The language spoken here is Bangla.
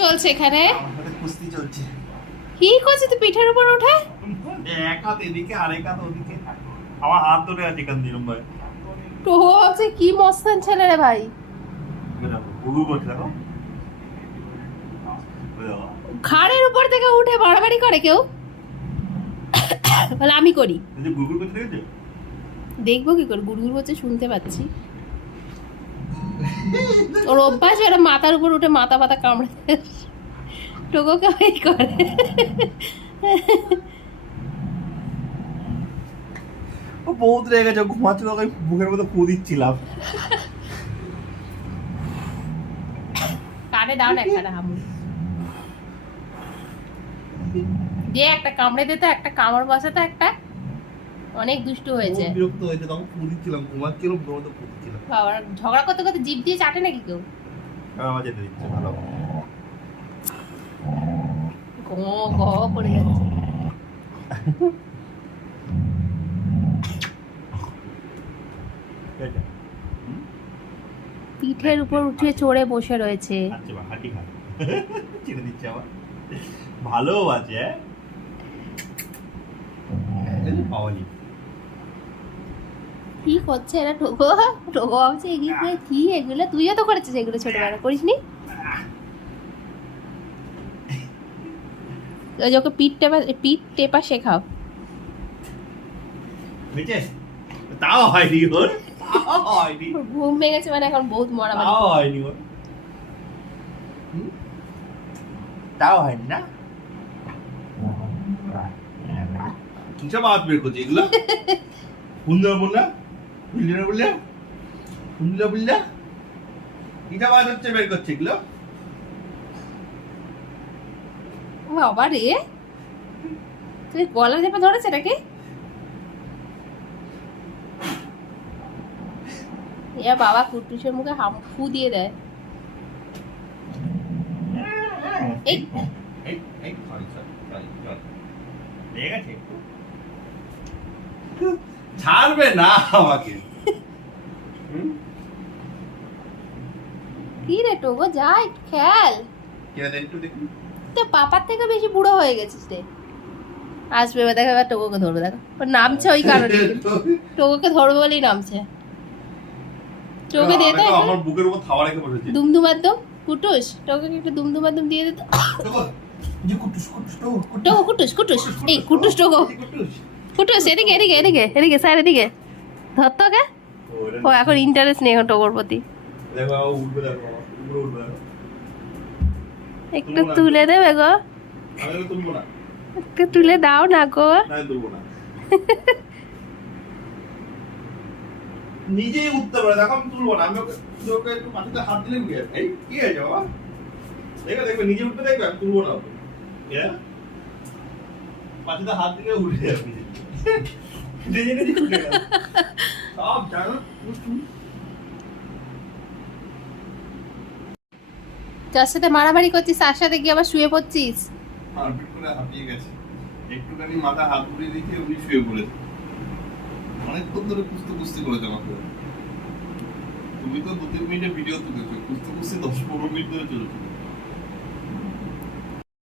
চলছে এখানে? আমার সাথে কুস্তি চলছে। কি করছিস তুই পিঠের উপর উঠে? এক হাত এদিকে আরেক হাত ওদিকে, আমার হাত ধরে আছে কান দিরম ভাই। তো হচ্ছে কি মস্তান ছেলে রে ভাই। গুগু করছে দেখো, ঘাড়ের উপর থেকে উঠে বাড়াবাড়ি করে কেউ? বলে আমি করি। এই যে গুগু করছে দেখেছো? দেখবো কি করে, গুড়গুড় করছে শুনতে পাচ্ছি। ওর অভ্যাস ওরা মাথার উপর উঠে মাথা পাতা কামড়ে টোকোকে ওই করে। ও বহুত রেগে গেছে, ঘুমাচ্ছিল, ওকে বুকের মধ্যে ফু দিচ্ছিলাম। কানে দাও না একটা হামুল দিয়ে একটা কামড়ে দিতে, একটা কামড় বসাতে, একটা অনেক দুষ্টু হয়েছে। বিরক্ত হয়েছে, তখন ফু দিচ্ছিলাম, ঘুমাচ্ছিলাম, বুকের মধ্যে ফু দিচ্ছিলাম। বাবা ঝগড়া করতে করতে জিভ দিয়ে চাটে নাকি কেউ? আমার যেতে দিচ্ছে ভালো। গ গ করে যাচ্ছে। পিঠের উপর উঠে চড়ে বসে রয়েছে। আচ্ছা বা হাঁটি খা ছেড়ে দিচ্ছে আবার, ভালো আছে। পাওয়ালি কি করছে এরা? টোকো টোকো ভাবছে এগুলো কি, এগুলো তুইও তো করেছিস এগুলো ছোটবেলা, করিসনি? ওই যে ওকে পিঠ টেপা শেখাও। বুঝছে? তাও হয়নি ওর, তাও হয়নি, ওর ঘুম ভেঙেছে মানে এখন বহুত মরামারি। তাও হয়নি ওর, তাও হয়নি না। কিসব আওয়াজ বের করছে এগুলো? বুঝলা বললা বুঝলি বললে বুঝলা বললা কিসব আওয়াজ হচ্ছে বের করছে এগুলো? বাবা রে, তুই গলা চেপে ধরেছে নাকি? এ বাবা কুটুসের মুখে ফু দিয়ে দেয়। এই এই সরি লেগে গেছে একটু, ছাড়বে না আমাকে। কি রে টোগো, যা একটু খেয়াল। একটু দেখুন তো পাপার থেকে বেশি বুড়ো হয়ে গেছিস রে। আসবে এবার দেখো, এবার টোগোকে ধরবে, দেখো ওর নামছে ওই কারণে। টোগোকে ধরবে বলেই নামছে। টোকে দিয়ে দে আমার বুকের উপর থাবা রেখে বসেছে। দুমদুমার দুম কুটুস, টোকে একটু দুমদুমার দুম দিয়ে দিত। যে কুটুস কুটুস টোগো কুটুস কুটুস, এই কুটুস টোগো কুটুস, এদিকে এদিকে এদিকে এদিকে স্যার এদিকে ধর তো ওকে। ও এখন ইন্টারেস্ট নেই এখন টোগোর প্রতি। দেখো উঠবে, দেখো উঠবে, একটু তুলে দেবে গো, আমি তুলবো না, একটু তুলে দাও না গো। না তুলবো না। নিজেই উঠতে পারে, দেখো আমি তুলবো না, আমি ওকে একটু মাটিতে হাত দিলে উঠে যাবে। এই কি হয়েছে বাবা? দেখবে দেখবে নিজে উঠবে, দেখবে আমি তুলবো না ওকে। মাটিতে হাত দিলে উঠে যাবে, নিজে নিজে উঠে যাবে সব জানো। যার সাথে মারামারি করছিস তার সাথে গিয়ে আবার শুয়ে পড়ছিস। মারপিট করে হাঁপিয়ে গেছে, একটুখানি মাথা হাত ঘুরিয়ে দিতে উনি শুয়ে পড়েছে। অনেকক্ষণ ধরে কুস্তি করেছে আমাকে। তুমি তো 2-3 মিনিটের ভিডিও তুলেছো, কুস্তি 10-15 মিনিট ধরে চলেছে।